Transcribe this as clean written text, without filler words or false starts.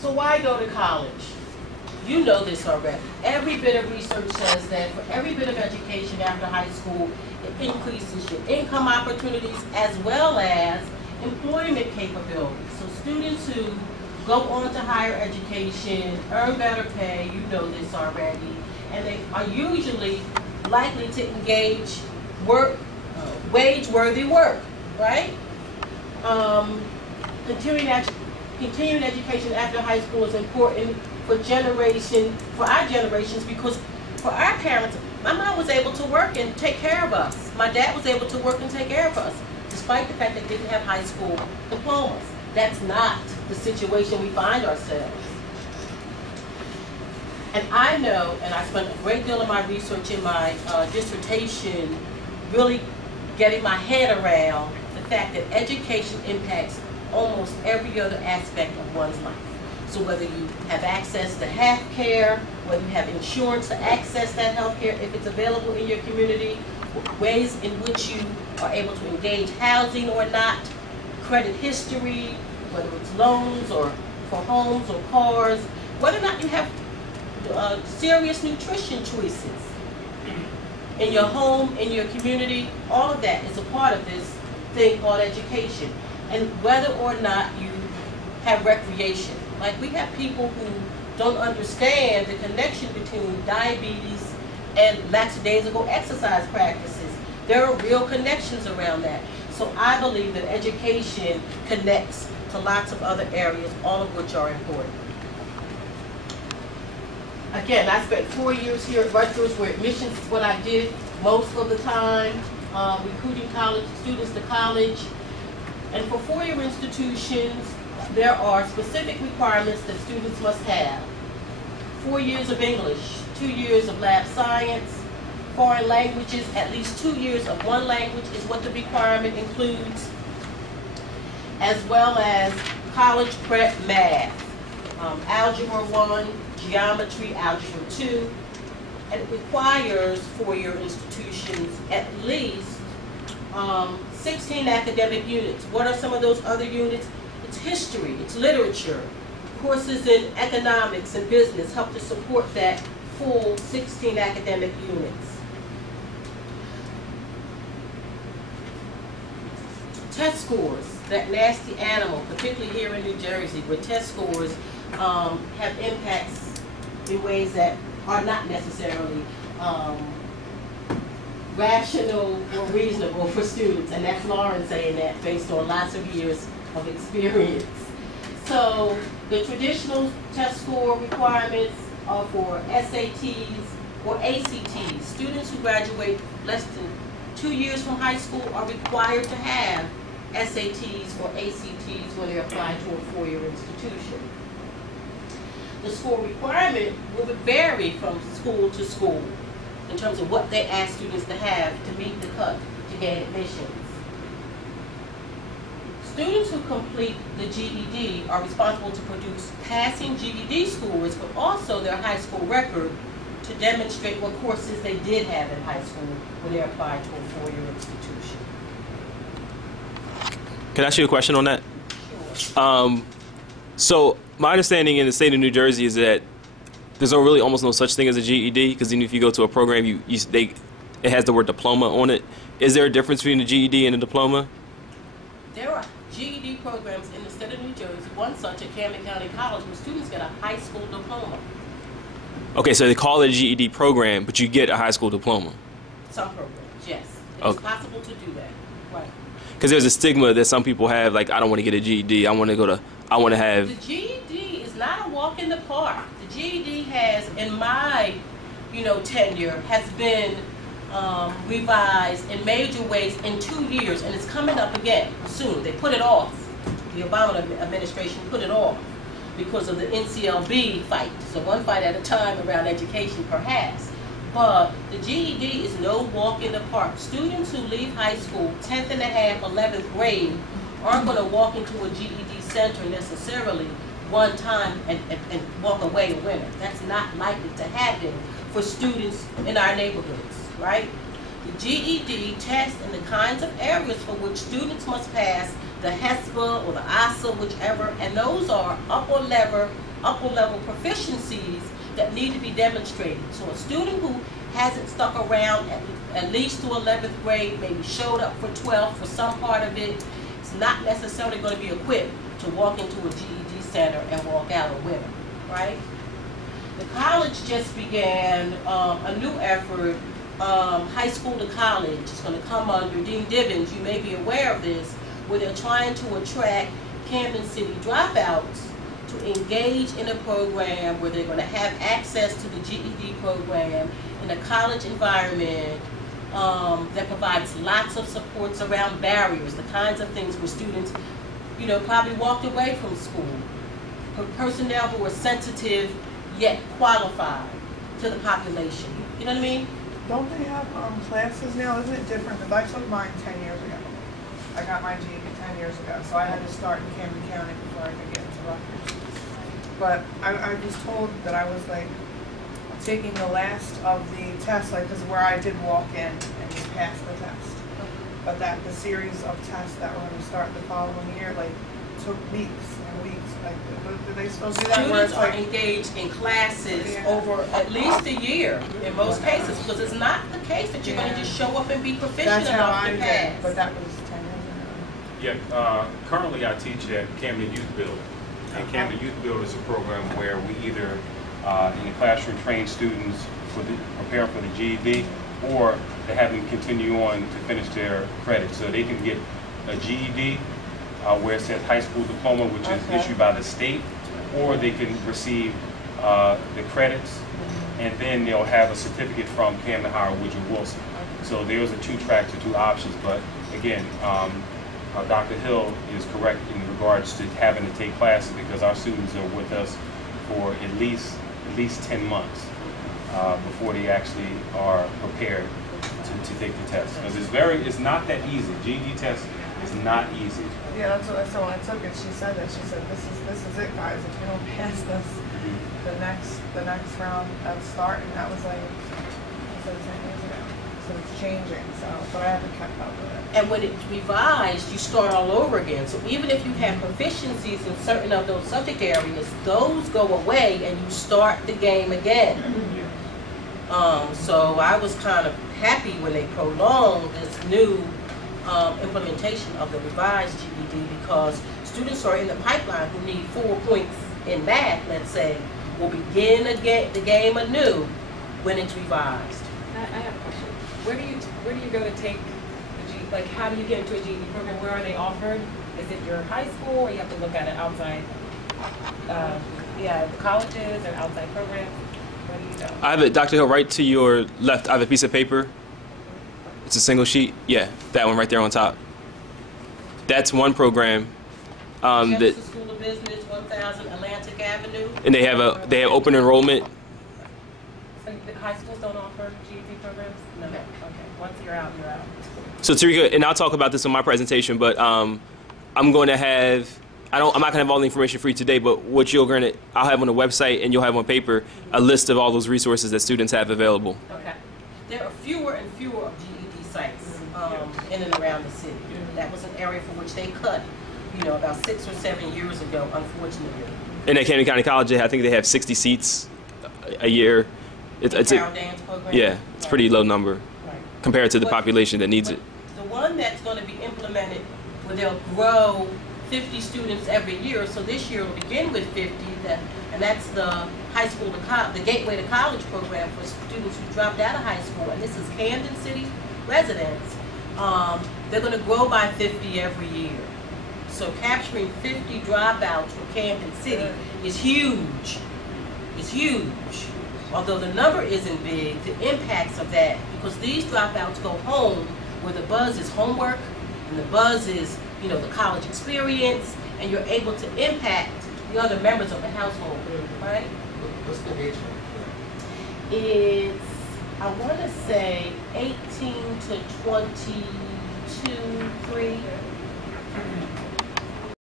So why go to college? You know this already. Every bit of research says that for every bit of education after high school, it increases your income opportunities as well as employment capabilities. So students who go on to higher education, earn better pay, you know this already, and they are usually likely to engage wage-worthy work, right? Continuing education after high school is important for our generations, because for our parents, my mom was able to work and take care of us. My dad was able to work and take care of us, despite the fact that they didn't have high school diplomas. That's not the situation we find ourselves. And I know, and I spent a great deal of my research in my dissertation really getting my head around the fact that education impacts almost every other aspect of one's life. So whether you have access to health care, whether you have insurance to access that health care if it's available in your community, ways in which you are able to engage housing or not, credit history, whether it's loans or for homes or cars, whether or not you have serious nutrition choices in your home, in your community, all of that is a part of this thing called education. And whether or not you have recreation. Like we have people who don't understand the connection between diabetes and lackadaisical exercise practices. There are real connections around that. So I believe that education connects to lots of other areas, all of which are important. Again, I spent 4 years here at Rutgers, where admissions is what I did most of the time, recruiting college students to college. And for four-year institutions, there are specific requirements that students must have. 4 years of English, 2 years of lab science, foreign languages, at least 2 years of one language is what the requirement includes, as well as college prep math, Algebra 1, Geometry, Algebra 2, and it requires four-year institutions at least 16 academic units. What are some of those other units? It's history, it's literature, courses in economics and business help to support that full 16 academic units. Test scores, that nasty animal, particularly here in New Jersey, where test scores have impacts in ways that are not necessarily rational or reasonable for students, and that's Lauren saying that based on lots of years of experience. So the traditional test score requirements are for SATs or ACTs. Students who graduate less than 2 years from high school are required to have SATs or ACTs when they're applying to a four-year institution. The score requirement will vary from school to school in terms of what they ask students to have to meet the cut to gain admissions. Students who complete the GED are responsible to produce passing GED scores, but also their high school record to demonstrate what courses they did have in high school when they applied to a four-year institution. Can I ask you a question on that? Sure. So my understanding in the state of New Jersey is that there's almost no such thing as a GED, because even if you go to a program, it has the word diploma on it. Is there a difference between a GED and a diploma? There are GED programs in the state of New Jersey, one such at Camden County College, where students get a high school diploma. Okay, so they call it a GED program, but you get a high school diploma. Some programs, yes. It's possible to do that, right. Because there's a stigma that some people have, like, I don't want to get a GED, I want to have... The GED is not a walk in the park. The GED has, in my, tenure, has been revised in major ways in 2 years, and it's coming up again soon. They put it off. The Obama administration put it off because of the NCLB fight. So one fight at a time around education, perhaps. But the GED is no walk in the park. Students who leave high school, 10th and a half, 11th grade, aren't going to walk into a GED center necessarily one time and walk away a winner. That's not likely to happen for students in our neighborhoods, right? The GED test and the kinds of areas for which students must pass the HESPA or the ISA, whichever, and those are upper level proficiencies that need to be demonstrated. So a student who hasn't stuck around at least to 11th grade, maybe showed up for 12th for some part of it, is not necessarily going to be equipped to walk into a GED center and walk out a winner, right? The college just began a new effort, high school to college. It's going to come under Dean Divins. You may be aware of this, where they're trying to attract Camden City dropouts to engage in a program where they're going to have access to the GED program in a college environment that provides lots of supports around barriers, the kinds of things where students, probably walked away from school. Personnel who are sensitive yet qualified to the population. You know what I mean? Don't they have classes now? Isn't it different? Because I took mine 10 years ago. I got my GED 10 years ago, so I had to start in Camden County before I could get into Rutgers. But I was told that I was like taking the last of the tests, like, because where I did walk in and just pass the test. But that the series of tests that were going to start the following year, like, took weeks and weeks. Like, did they still do that? Students are engaged in classes over at least a year in most cases, because it's not the case that you're going to just show up and be proficient enough to pass. But that was 10 years ago. Yeah, currently I teach at Camden Youth Build. And Camden Youth Build is a program where we either in the classroom train students prepare for the GED, or they have them continue on to finish their credits. So they can get a GED where it says high school diploma, which is issued by the state, or they can receive the credits, and then they'll have a certificate from Camden Higher Woodrow Wilson. So there's a 2 tracks or 2 options, but again, Dr. Hill is correct in regards to having to take classes, because our students are with us for at least 10 months before they actually are prepared to take the test. Because it's not that easy. GED test is not easy. Yeah, that's what I said when I took it. She said that. She said, "This is it, guys. If you don't pass this, the next round at start." And that was like, I said 10 years ago. So it's changing. So, but I haven't kept up with it. And when it's revised, you start all over again. So even if you have proficiencies in certain of those subject areas, those go away and you start the game again. So I was kind of happy when they prolonged this new implementation of the revised GED, because students who are in the pipeline who need 4 points in math, let's say, will begin again the game anew when it's revised. I have a question. Where do you go to take the GED? Like, how do you get into a GED program? Where are they offered? Is it your high school, or you have to look at it outside? The colleges and outside programs. Where do you go? I have it, Dr. Hill, right to your left. I have a piece of paper. It's a single sheet. Yeah, that one right there on top. That's one program. Genesis School of Business, 1000 Atlantic Avenue. And they have open enrollment. So the high schools don't offer GED programs? No. Okay. Once you're out, you're out. So Tarika, and I'll talk about this in my presentation, but I'm going to have, I'm not going to have all the information for you today, but what I'll have on the website, and you'll have on paper a list of all those resources that students have available. Okay. There are fewer and fewer of GED sites in and around the city. That was an area for which they cut, about 6 or 7 years ago, unfortunately. And at Camden County College, I think they have 60 seats a year. It's Carol Dance program. Yeah, it's a pretty low number Right. compared to the population that needs it. The one that's going to be implemented, where they'll grow 50 students every year. So this year will begin with 50, and that's the high school the Gateway to College program for students who dropped out of high school. And this is Camden City residents. They're going to grow by 50 every year. So capturing 50 dropouts from Camden City is huge. It's huge. Although the number isn't big, the impacts of that, because these dropouts go home where the buzz is homework and the buzz is, the college experience, and you're able to impact the other members of the household, right? What's the age range? It's, I want to say 18 to 22, 3.